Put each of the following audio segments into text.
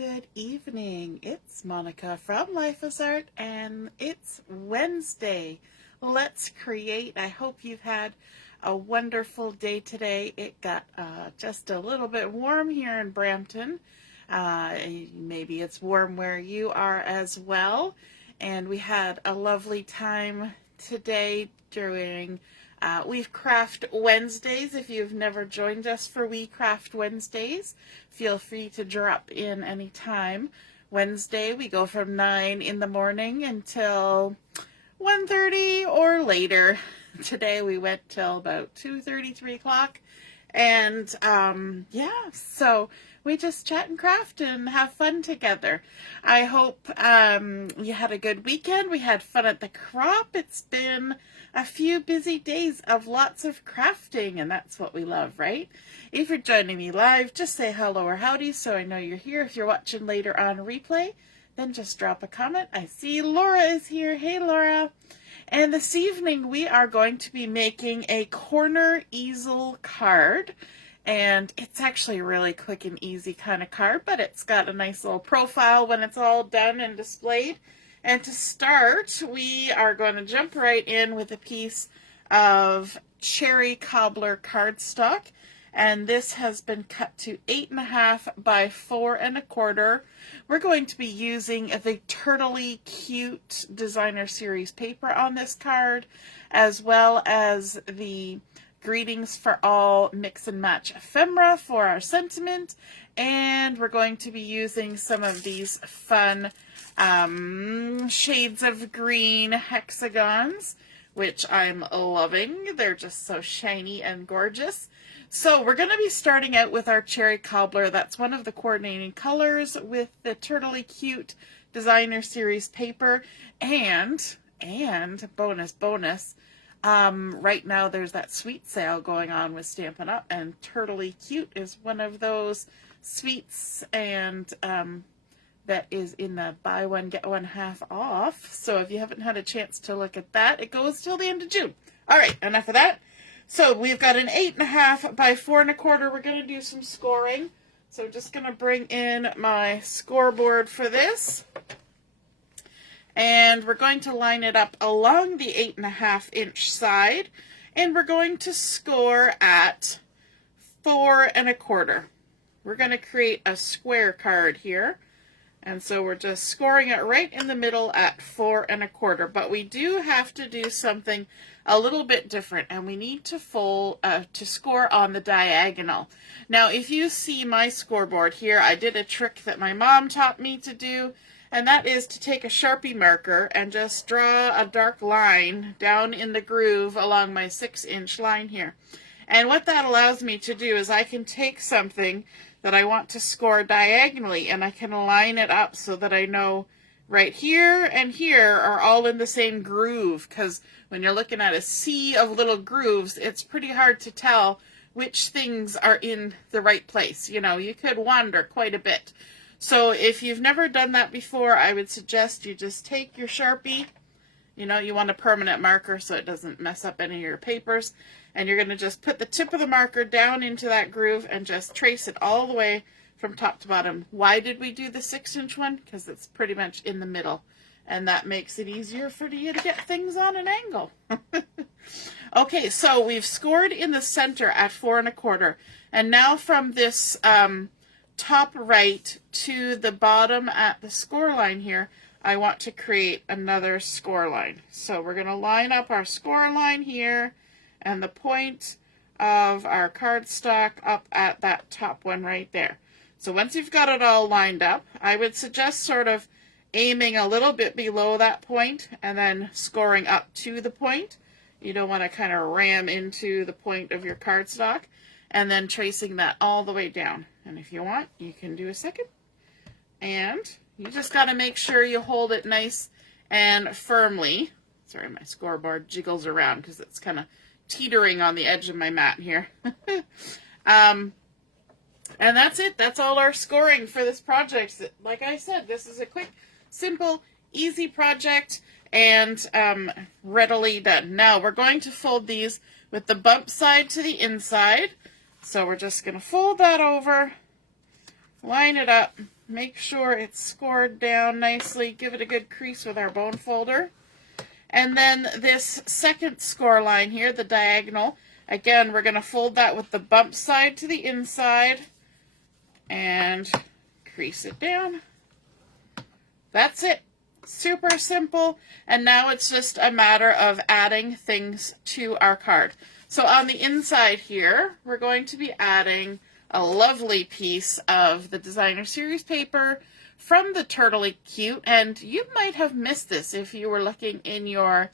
good evening. It's Monica from Life is Art, and it's Wednesday. Let's create. I hope you've had a wonderful day today. It got just a little bit warm here in Brampton. Maybe it's warm where you are as well. And we had a lovely time today during Weave Craft Wednesdays. If you've never joined us for We Craft Wednesdays, feel free to drop in anytime. Wednesday, we go from 9 in the morning until 1:30 or later. Today we went till about 2:30, 3 o'clock. And yeah, so we just chat and craft and have fun together. I hope you had a good weekend. We had fun at the crop. It's been a few busy days of lots of crafting, and that's what we love, right? If you're joining me live, just say hello or howdy so I know you're here. If you're watching later on replay, then just drop a comment. I see Laura is here. Hey, Laura. And this evening we are going to be making a corner easel card. And it's actually a really quick and easy kind of card, but it's got a nice little profile when it's all done and displayed. And to start, we are going to jump right in with a piece of cherry cobbler cardstock. And this has been cut to 8.5 by 4 1/4. We're going to be using the Turtley Cute Designer Series paper on this card, as well as the Greetings for All Mix and Match Ephemera for our sentiment. And we're going to be using some of these fun shades of green hexagons, which I'm loving. They're just so shiny and gorgeous. So we're going to be starting out with our cherry cobbler. That's one of the coordinating colors with the Turtley Cute Designer Series paper. And bonus, right now there's that sweet sale going on with Stampin' Up, and Turtley Cute is one of those sweets, and that is in the buy one get one half off. So if you haven't had a chance to look at that, it goes till the end of June. All right, enough of that. So we've got an 8.5 by 4 1/4. We're going to do some scoring. So I'm just going to bring in my scoreboard for this. And we're going to line it up along the 8.5 inch side. And we're going to score at 4 1/4. We're going to create a square card here. And so we're just scoring it right in the middle at 4 1/4. But we do have to do something a little bit different, and we need to score on the diagonal. Now, if you see my scoreboard here, I did a trick that my mom taught me to do, and that is to take a Sharpie marker and just draw a dark line down in the groove along my 6-inch line here. And what that allows me to do is I can take something that I want to score diagonally, and I can line it up so that I know right here and here are all in the same groove, because when you're looking at a sea of little grooves, it's pretty hard to tell which things are in the right place. You know, you could wander quite a bit. So if you've never done that before, I would suggest you just take your Sharpie. You know, you want a permanent marker so it doesn't mess up any of your papers. And you're going to just put the tip of the marker down into that groove and just trace it all the way from top to bottom. Why did we do the 6-inch one? Because it's pretty much in the middle. And that makes it easier for you to get things on an angle. Okay, so we've scored in the center at 4 1/4. And now from this top right to the bottom at the score line here, I want to create another score line. So we're going to line up our score line here and the point of our cardstock up at that top one right there. So once you've got it all lined up, I would suggest sort of aiming a little bit below that point and then scoring up to the point. You don't want to kind of ram into the point of your cardstock, and then tracing that all the way down. And if you want, you can do a second. And you just got to make sure you hold it nice and firmly. Sorry, my scoreboard jiggles around because it's kind of teetering on the edge of my mat here. And that's it. That's all our scoring for this project. Like I said, this is a quick, simple, easy project, and readily done. Now we're going to fold these with the bump side to the inside. So we're just going to fold that over, line it up, make sure it's scored down nicely, give it a good crease with our bone folder. And then this second score line here, the diagonal, again, we're going to fold that with the bump side to the inside and crease it down. That's it. Super simple. And now it's just a matter of adding things to our card. So on the inside here, we're going to be adding a lovely piece of the designer series paper from the Turtley Cute. And you might have missed this if you were looking in your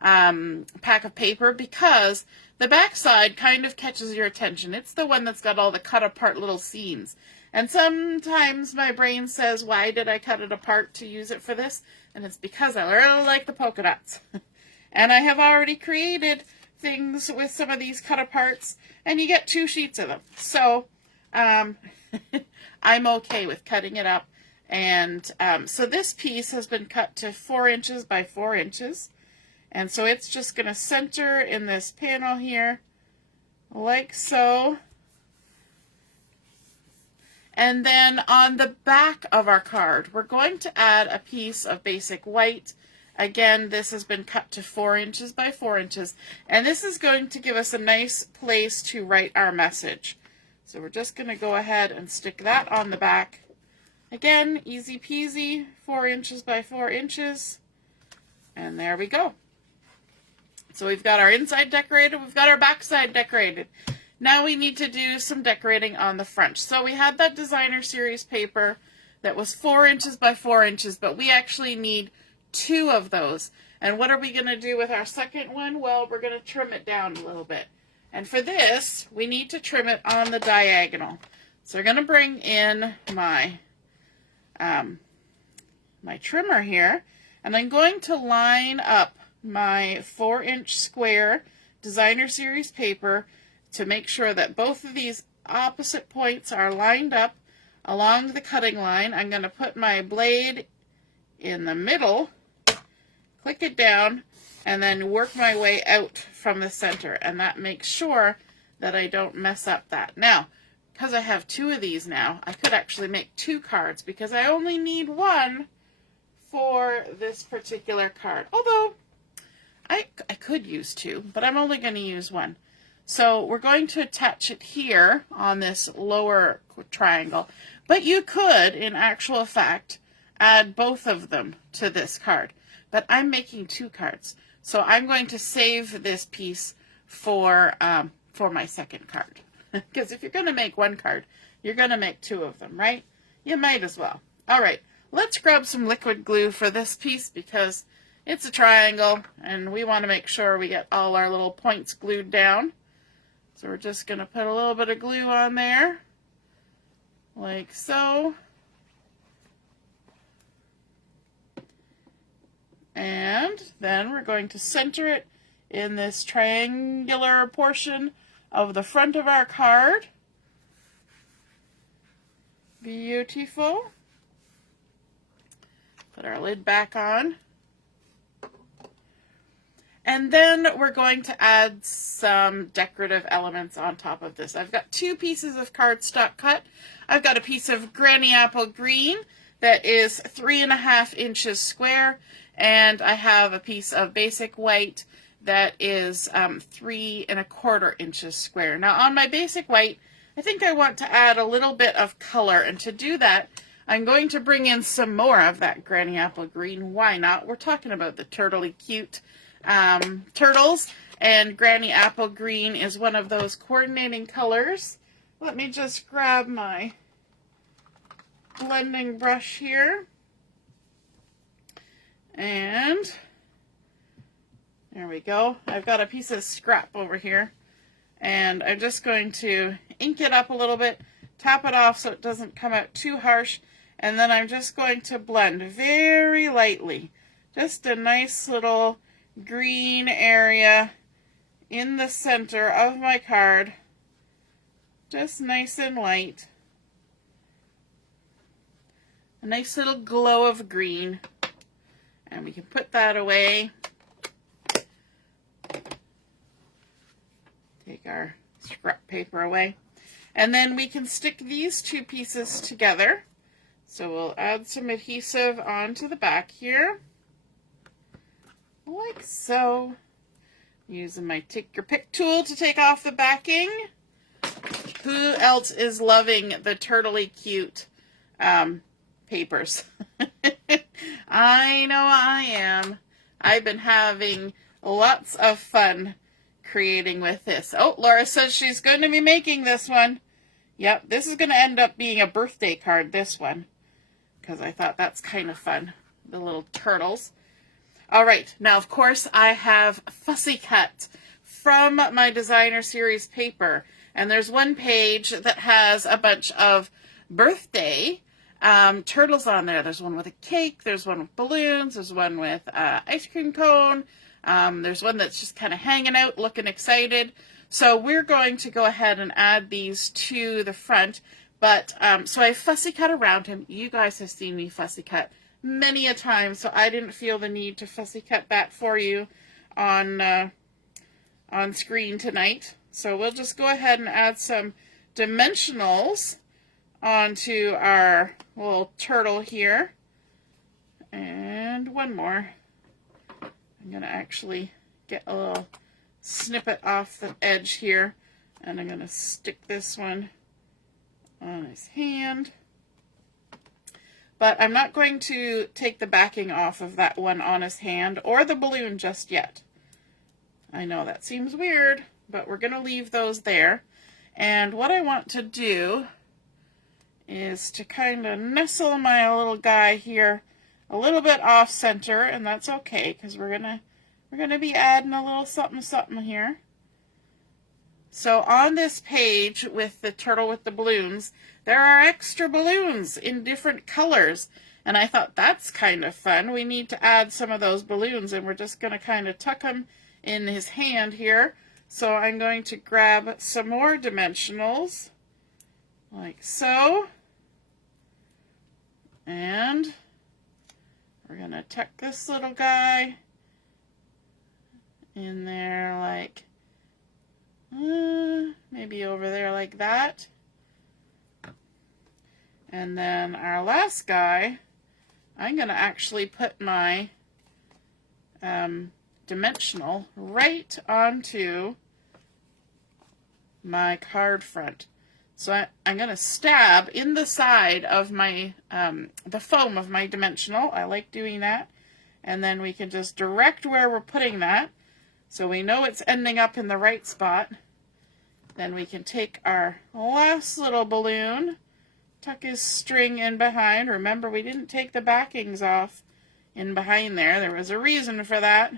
pack of paper, because the back side kind of catches your attention. It's the one that's got all the cut apart little seams. And sometimes my brain says, why did I cut it apart to use it for this? And it's because I really like the polka dots. And I have already created things with some of these cut aparts, and you get 2 sheets of them. So I'm okay with cutting it up. And so this piece has been cut to 4 inches by 4 inches. And so it's just going to center in this panel here, like so. And then on the back of our card, we're going to add a piece of basic white. Again, this has been cut to 4 inches by 4 inches. And this is going to give us a nice place to write our message. So we're just going to go ahead and stick that on the back. Again, easy peasy, 4 inches by 4 inches. And there we go. So we've got our inside decorated, we've got our back side decorated. Now we need to do some decorating on the front. So we had that designer series paper that was 4 inches by 4 inches, but we actually need 2 of those. And what are we going to do with our second one? Well, we're going to trim it down a little bit. And for this, we need to trim it on the diagonal. So we're going to bring in my my trimmer here, and I'm going to line up my 4-inch square designer series paper to make sure that both of these opposite points are lined up along the cutting line. I'm going to put my blade in the middle, click it down, and then work my way out from the center, and that makes sure that I don't mess up that. Now, because I have 2 of these now, I could actually make 2 cards because I only need 1 for this particular card. Although, I could use 2, but I'm only going to use 1. So we're going to attach it here on this lower triangle. But you could, in actual fact, add both of them to this card. But I'm making 2 cards. So I'm going to save this piece for my second card. Because if you're going to make 1 card, you're going to make 2 of them, right? You might as well. All right, let's grab some liquid glue for this piece because it's a triangle and we want to make sure we get all our little points glued down. So we're just going to put a little bit of glue on there, like so. And then we're going to center it in this triangular portion of the front of our card. Beautiful. Put our lid back on. And then we're going to add some decorative elements on top of this. I've got 2 pieces of cardstock cut. I've got a piece of Granny Apple Green that is 3.5 inches square, and I have a piece of basic white that is 3.25 inches square. Now on my basic white, I think I want to add a little bit of color, and to do that, I'm going to bring in some more of that Granny Apple Green. Why not? We're talking about the Turtley Cute turtles, and Granny Apple Green is one of those coordinating colors. Let me just grab my blending brush here, and there we go. I've got a piece of scrap over here, and I'm just going to ink it up a little bit, tap it off so it doesn't come out too harsh, and then I'm just going to blend very lightly, just a nice little green area in the center of my card, just nice and light. A nice little glow of green, and we can put that away. Take our scrap paper away, and then we can stick these 2 pieces together. So we'll add some adhesive onto the back here, like so. Using my take your pick tool to take off the backing. Who else is loving the turtly cute papers? I know I am. I've been having lots of fun creating with this. Oh, Laura says she's going to be making this one. Yep, this is going to end up being a birthday card, this one, because I thought that's kind of fun, the little turtles. All right, now, of course, I have fussy cut from my designer series paper, and there's one page that has a bunch of birthday turtles on there. There's one with a cake, there's one with balloons, there's one with ice cream cone, there's one that's just kind of hanging out, looking excited. So we're going to go ahead and add these to the front. But so I fussy cut around him. You guys have seen me fussy cut many a time, so I didn't feel the need to fussy cut that for you on screen tonight. So we'll just go ahead and add some dimensionals onto our little turtle here. And one more. I'm going to actually get a little snippet off the edge here, and I'm going to stick this one on his hand. But I'm not going to take the backing off of that one on his hand or the balloon just yet. I know that seems weird, but we're going to leave those there. And what I want to do is to kind of nestle my little guy here a little bit off center, and that's okay because we're gonna be adding a little something something here. So on this page with the turtle with the balloons, there are extra balloons in different colors, and I thought that's kind of fun. We need to add some of those balloons, and we're just going to kind of tuck them in his hand here. So I'm going to grab some more dimensionals, like so, and we're going to tuck this little guy in there, like maybe over there like that. And then our last guy, I'm going to actually put my dimensional right onto my card front. So I'm going to stab in the side of my the foam of my dimensional. I like doing that. And then we can just direct where we're putting that, so we know it's ending up in the right spot. Then we can take our last little balloon, tuck his string in behind. Remember, we didn't take the backings off in behind there. There was a reason for that.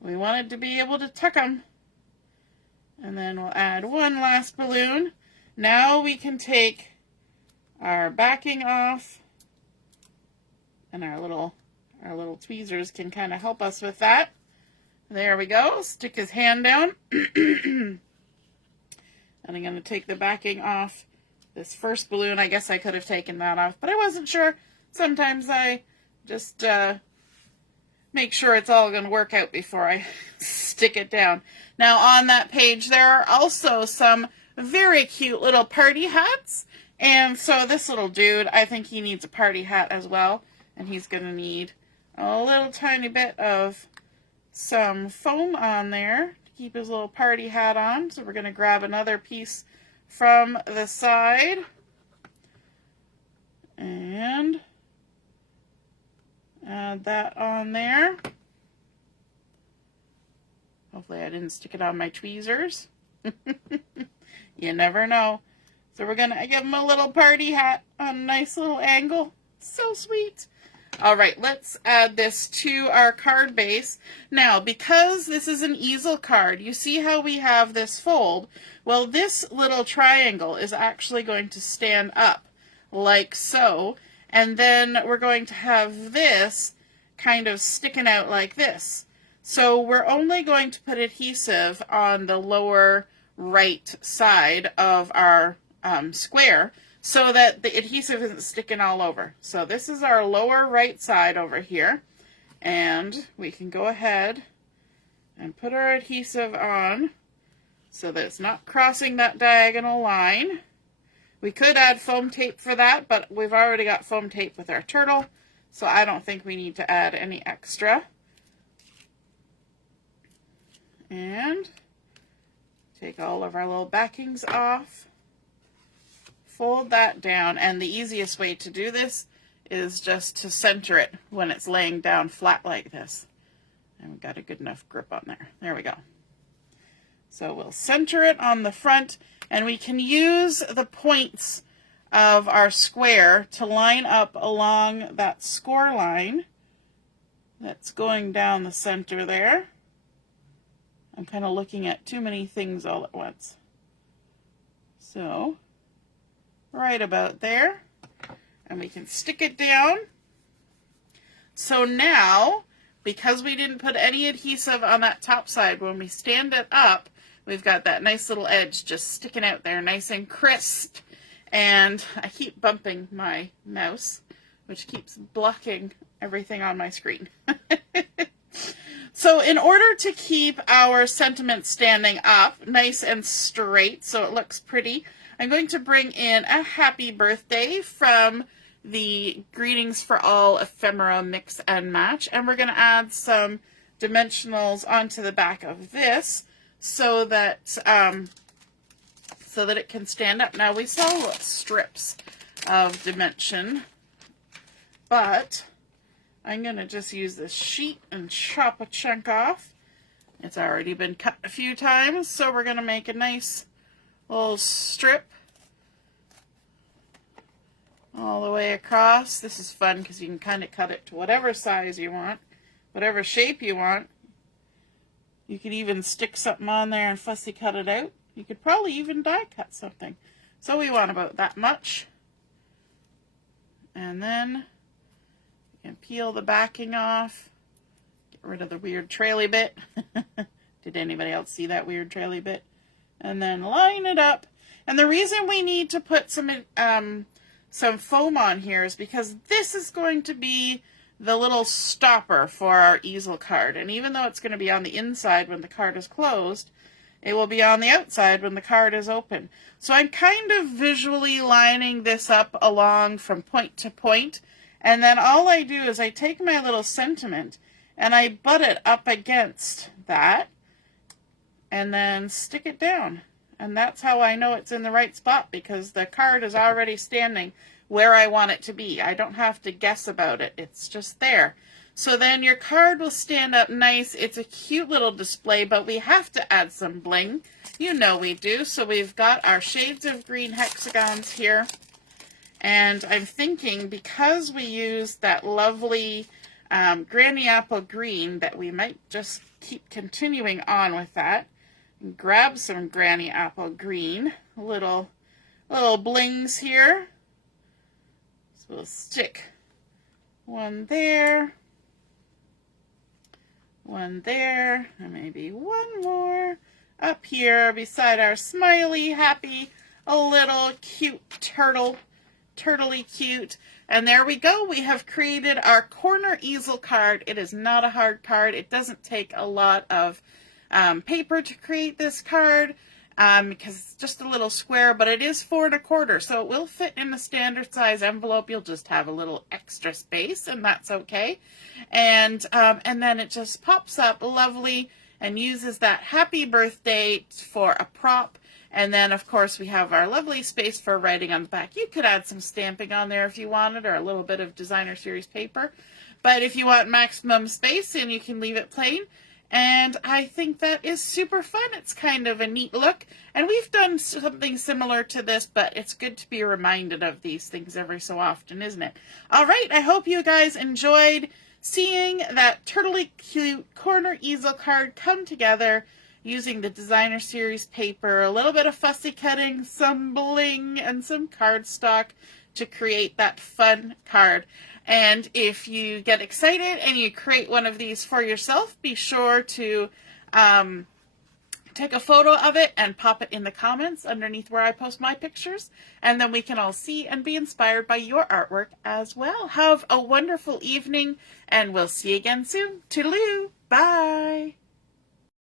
We wanted to be able to tuck them. And then we'll add one last balloon. Now we can take our backing off, and our little tweezers can kind of help us with that. There we go. Stick his hand down. And I'm going to take the backing off this first balloon. I guess I could have taken that off, but I wasn't sure. Sometimes I just make sure it's all going to work out before I stick it down. Now on that page there are also some very cute little party hats. And so this little dude, I think he needs a party hat as well. And he's going to need a little tiny bit of some foam on there to keep his little party hat on. So we're going to grab another piece from the side and add that on there. Hopefully I didn't stick it on my tweezers. You never know. So we're going to give him a little party hat on a nice little angle. So sweet. All right, let's add this to our card base. Now, because this is an easel card, you see how we have this fold? Well, this little triangle is actually going to stand up like so, and then we're going to have this kind of sticking out like this. So we're only going to put adhesive on the lower right side of our square, so that the adhesive isn't sticking all over. So this is our lower right side over here, and we can go ahead and put our adhesive on so that it's not crossing that diagonal line. We could add foam tape for that, but we've already got foam tape with our turtle, so I don't think we need to add any extra. And take all of our little backings off. Fold that down, and the easiest way to do this is just to center it when it's laying down flat like this. And we've got a good enough grip on there. There we go. So we'll center it on the front, and we can use the points of our square to line up along that score line that's going down the center there. I'm kind of looking at too many things all at once. So, right about there, and we can stick it down. So now, because we didn't put any adhesive on that top side, when we stand it up, we've got that nice little edge just sticking out there, nice and crisp. And I keep bumping my mouse, which keeps blocking everything on my screen. So in order to keep our sentiment standing up nice and straight so it looks pretty, I'm going to bring in a happy birthday from the Greetings for All Ephemera Mix and Match, and we're going to add some dimensionals onto the back of this so that it can stand up. Now we sell strips of dimension, but I'm going to just use this sheet and chop a chunk off. It's already been cut a few times, so we're going to make a nice little strip all the way across. This is fun because you can kind of cut it to whatever size you want, whatever shape you want. You could even stick something on there and fussy cut it out. You could probably even die cut something. So we want about that much. And then you can peel the backing off. Get rid of the weird traily bit. Did anybody else see that weird traily bit? And then line it up. And the reason we need to put some foam on here is because this is going to be the little stopper for our easel card. And even though it's going to be on the inside when the card is closed, it will be on the outside when the card is open. So I'm kind of visually lining this up along from point to point. And then all I do is I take my little sentiment and I butt it up against that and then stick it down. And that's how I know it's in the right spot, because the card is already standing where I want it to be. I don't have to guess about it. It's just there. So then your card will stand up nice. It's a cute little display, but we have to add some bling. You know we do. So we've got our shades of green hexagons here. And I'm thinking, because we used that lovely Granny Apple green, that we might just keep continuing on with that. And grab some Granny Apple green, little blings here. So we'll stick one there, and maybe one more up here beside our smiley, happy, a little cute turtle, turtley cute. And there we go. We have created our corner easel card. It is not a hard card. It doesn't take a lot of paper to create this card because it's just a little square, but it is 4 1/4, so it will fit in a standard size envelope. You'll just have a little extra space, and that's okay. And then it just pops up lovely and uses that happy birthday for a prop. And then, of course, we have our lovely space for writing on the back. You could add some stamping on there if you wanted, or a little bit of designer series paper. But if you want maximum space, then you can leave it plain. And I think that is super fun. It's kind of a neat look. And we've done something similar to this, but it's good to be reminded of these things every so often, isn't it? All right, I hope you guys enjoyed seeing that turtley cute corner easel card come together using the designer series paper, a little bit of fussy cutting, some bling, and some cardstock to create that fun card. And if you get excited and you create one of these for yourself, be sure to take a photo of it and pop it in the comments underneath where I post my pictures. And then we can all see and be inspired by your artwork as well. Have a wonderful evening, and we'll see you again soon. Toodaloo. Bye.